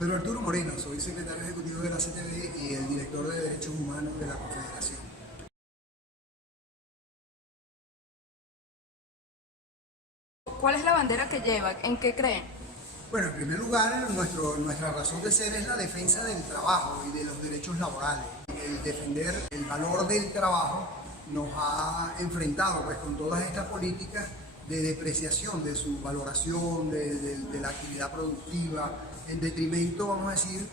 Pedro Arturo Moreno, soy secretario ejecutivo de la CTV y el director de Derechos Humanos de la Confederación. ¿Cuál es la bandera que llevan? ¿En qué creen? Bueno, en primer lugar, nuestra razón de ser es la defensa del trabajo y de los derechos laborales. El defender el valor del trabajo nos ha enfrentado pues, con todas estas políticas de depreciación de su valoración, de la actividad productiva, en detrimento, vamos a decir,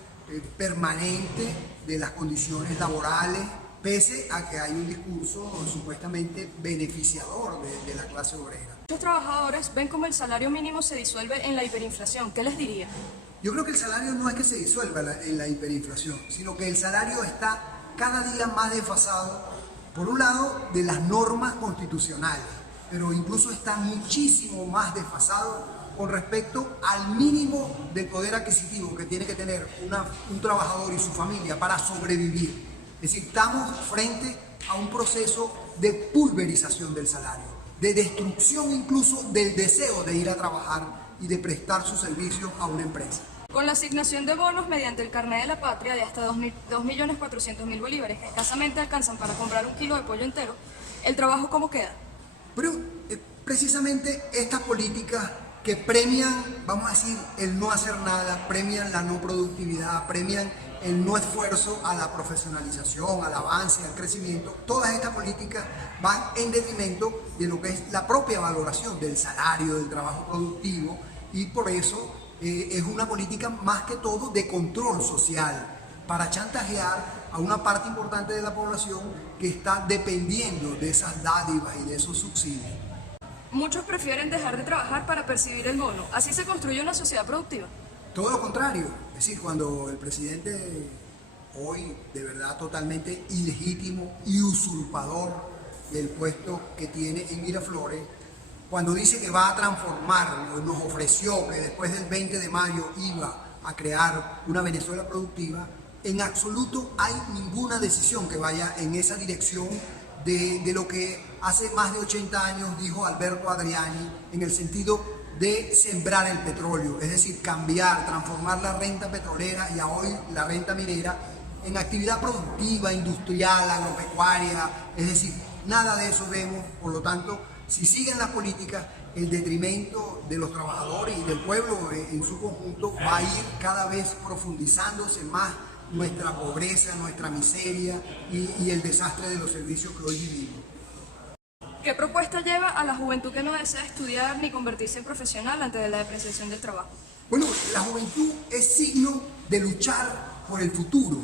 permanente de las condiciones laborales, pese a que hay un discurso supuestamente beneficiador de la clase obrera. Muchos trabajadores ven como el salario mínimo se disuelve en la hiperinflación. ¿Qué les diría? Yo creo que el salario no es que se disuelva en la hiperinflación, sino que el salario está cada día más desfasado, por un lado, de las normas constitucionales, pero incluso está muchísimo más desfasado con respecto al mínimo del poder adquisitivo que tiene que tener un trabajador y su familia para sobrevivir. Es decir, estamos frente a un proceso de pulverización del salario, de destrucción incluso del deseo de ir a trabajar y de prestar sus servicios a una empresa. Con la asignación de bonos mediante el carnet de la patria de hasta 2.400.000 bolívares, que escasamente alcanzan para comprar un kilo de pollo entero, ¿el trabajo cómo queda? Pero precisamente estas políticas que premian, vamos a decir, el no hacer nada, premian la no productividad, premian el no esfuerzo a la profesionalización, al avance, al crecimiento, todas estas políticas van en detrimento de lo que es la propia valoración del salario, del trabajo productivo, y por eso es una política más que todo de control social para chantajear a una parte importante de la población que está dependiendo de esas dádivas y de esos subsidios. Muchos prefieren dejar de trabajar para percibir el bono. ¿Así se construye una sociedad productiva? Todo lo contrario, es decir, cuando el presidente, hoy de verdad totalmente ilegítimo y usurpador del puesto que tiene en Miraflores, cuando dice que va a transformar, nos ofreció que después del 20 de mayo iba a crear una Venezuela productiva, en absoluto hay ninguna decisión que vaya en esa dirección de lo que hace más de 80 años dijo Alberto Adriani, en el sentido de sembrar el petróleo, es decir, cambiar, transformar la renta petrolera y a hoy la renta minera en actividad productiva, industrial, agropecuaria, es decir, nada de eso vemos. Por lo tanto, si siguen las políticas, el detrimento de los trabajadores y del pueblo en su conjunto va a ir cada vez profundizándose más nuestra pobreza, nuestra miseria y el desastre de los servicios que hoy vivimos. ¿Qué propuesta lleva a la juventud que no desea estudiar ni convertirse en profesional ante la depreciación del trabajo? Bueno, la juventud es signo de luchar por el futuro.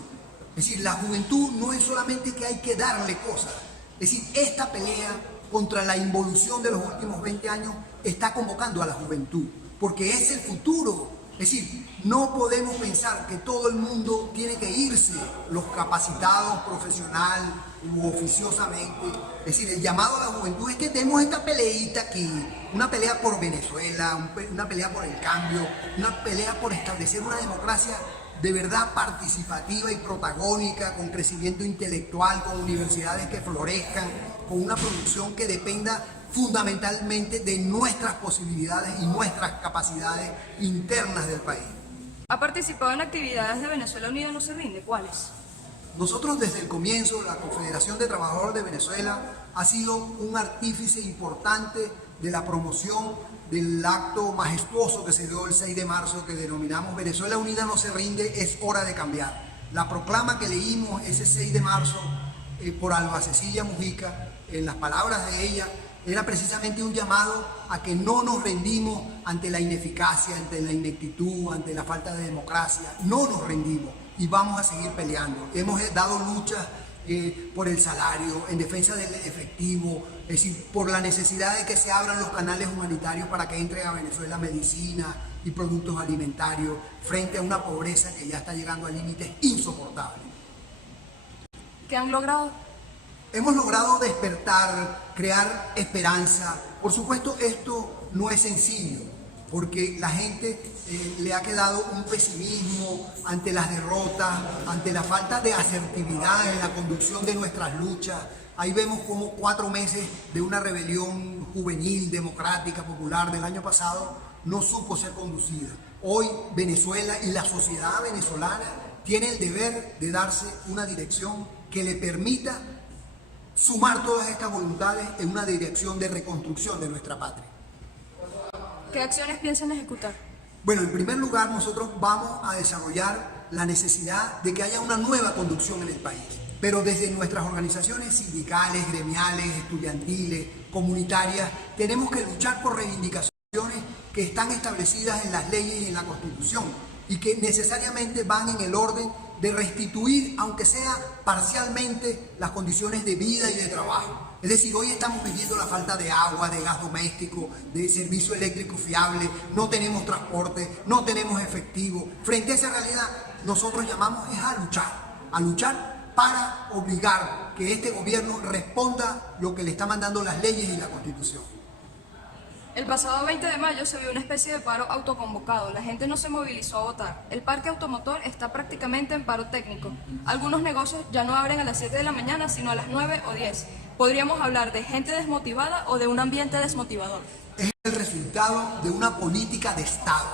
Es decir, la juventud no es solamente que hay que darle cosas. Es decir, esta pelea contra la involución de los últimos 20 años está convocando a la juventud, porque es el futuro. Es decir, no podemos pensar que todo el mundo tiene que irse, los capacitados profesional u oficiosamente. Es decir, el llamado a la juventud es que demos esta peleita aquí, una pelea por Venezuela, una pelea por el cambio, una pelea por establecer una democracia de verdad participativa y protagónica, con crecimiento intelectual, con universidades que florezcan, con una producción que dependa fundamentalmente de nuestras posibilidades y nuestras capacidades internas del país. ¿Ha participado en actividades de Venezuela Unida No Se Rinde? ¿Cuáles? Nosotros desde el comienzo, la Confederación de Trabajadores de Venezuela ha sido un artífice importante de la promoción del acto majestuoso que se dio el 6 de marzo que denominamos Venezuela Unida No Se Rinde, es hora de cambiar. La proclama que leímos ese 6 de marzo por Alba Cecilia Mujica, en las palabras de ella, era precisamente un llamado a que no nos rendimos ante la ineficacia, ante la ineptitud, ante la falta de democracia. No nos rendimos y vamos a seguir peleando. Hemos dado luchas por el salario, en defensa del efectivo, es decir, por la necesidad de que se abran los canales humanitarios para que entren a Venezuela medicina y productos alimentarios, frente a una pobreza que ya está llegando a límites insoportables. ¿Qué han logrado? Hemos logrado despertar, crear esperanza. Por supuesto, esto no es sencillo, porque la gente le ha quedado un pesimismo ante las derrotas, ante la falta de asertividad en la conducción de nuestras luchas. Ahí vemos como 4 meses de una rebelión juvenil, democrática, popular del año pasado no supo ser conducida. Hoy Venezuela y la sociedad venezolana tiene el deber de darse una dirección que le permita sumar todas estas voluntades en una dirección de reconstrucción de nuestra patria. ¿Qué acciones piensan ejecutar? Bueno, en primer lugar, nosotros vamos a desarrollar la necesidad de que haya una nueva conducción en el país, pero desde nuestras organizaciones sindicales, gremiales, estudiantiles, comunitarias, tenemos que luchar por reivindicaciones que están establecidas en las leyes y en la Constitución y que necesariamente van en el orden de restituir, aunque sea parcialmente, las condiciones de vida y de trabajo. Es decir, hoy estamos viviendo la falta de agua, de gas doméstico, de servicio eléctrico fiable, no tenemos transporte, no tenemos efectivo. Frente a esa realidad, nosotros llamamos a luchar para obligar que este gobierno responda lo que le está mandando las leyes y la Constitución. El pasado 20 de mayo se vio una especie de paro autoconvocado. La gente no se movilizó a votar. El parque automotor está prácticamente en paro técnico. Algunos negocios ya no abren a las 7 de la mañana, sino a las 9 o 10. ¿Podríamos hablar de gente desmotivada o de un ambiente desmotivador? Es el resultado de una política de Estado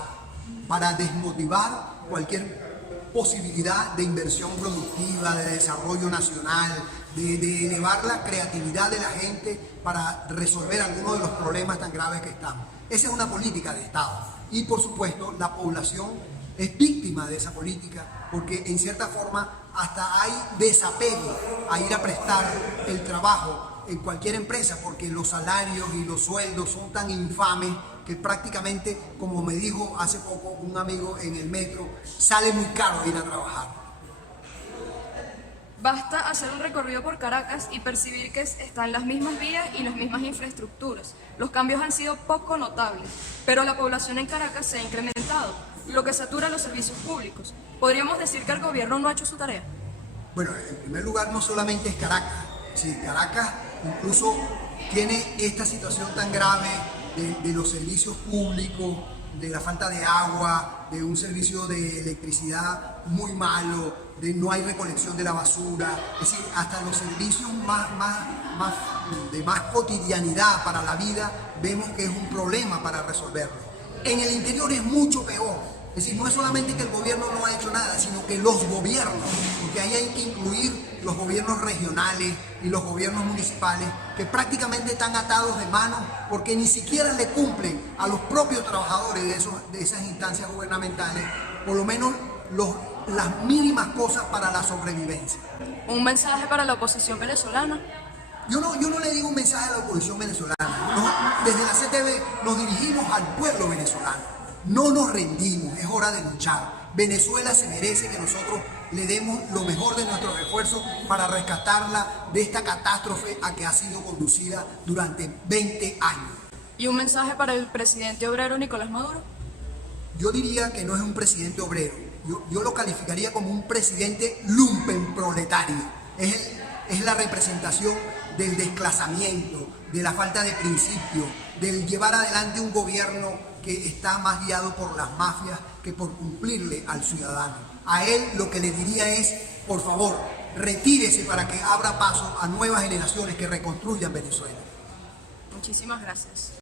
para desmotivar cualquier posibilidad de inversión productiva, de desarrollo nacional, de elevar la creatividad de la gente para resolver algunos de los problemas tan graves que estamos. Esa es una política de Estado y por supuesto la población es víctima de esa política porque en cierta forma hasta hay desapego a ir a prestar el trabajo en cualquier empresa porque los salarios y los sueldos son tan infames que prácticamente, como me dijo hace poco un amigo en el metro, sale muy caro ir a trabajar. Basta hacer un recorrido por Caracas y percibir que están las mismas vías y las mismas infraestructuras. Los cambios han sido poco notables, pero la población en Caracas se ha incrementado, lo que satura los servicios públicos. ¿Podríamos decir que el gobierno no ha hecho su tarea? Bueno, en primer lugar no solamente es Caracas, sí, Caracas incluso tiene esta situación tan grave de los servicios públicos, de la falta de agua, de un servicio de electricidad muy malo, de no hay recolección de la basura, es decir, hasta los servicios de más cotidianidad para la vida vemos que es un problema para resolverlo. En el interior es mucho peor. Es decir, no es solamente que el gobierno no ha hecho nada, sino que los gobiernos, porque ahí hay que incluir los gobiernos regionales y los gobiernos municipales, que prácticamente están atados de manos porque ni siquiera le cumplen a los propios trabajadores de esas instancias gubernamentales, por lo menos las mínimas cosas para la sobrevivencia. ¿Un mensaje para la oposición venezolana? Yo no le digo un mensaje a la oposición venezolana. Desde la CTV nos dirigimos al pueblo venezolano. No nos rendimos, es hora de luchar. Venezuela se merece que nosotros le demos lo mejor de nuestros esfuerzos para rescatarla de esta catástrofe a que ha sido conducida durante 20 años. ¿Y un mensaje para el presidente obrero Nicolás Maduro? Yo diría que no es un presidente obrero, yo lo calificaría como un presidente lumpenproletario. Es la representación del desclasamiento, de la falta de principio, del llevar adelante un gobierno que está más guiado por las mafias que por cumplirle al ciudadano. A él lo que le diría es, por favor, retírese para que abra paso a nuevas generaciones que reconstruyan Venezuela. Muchísimas gracias.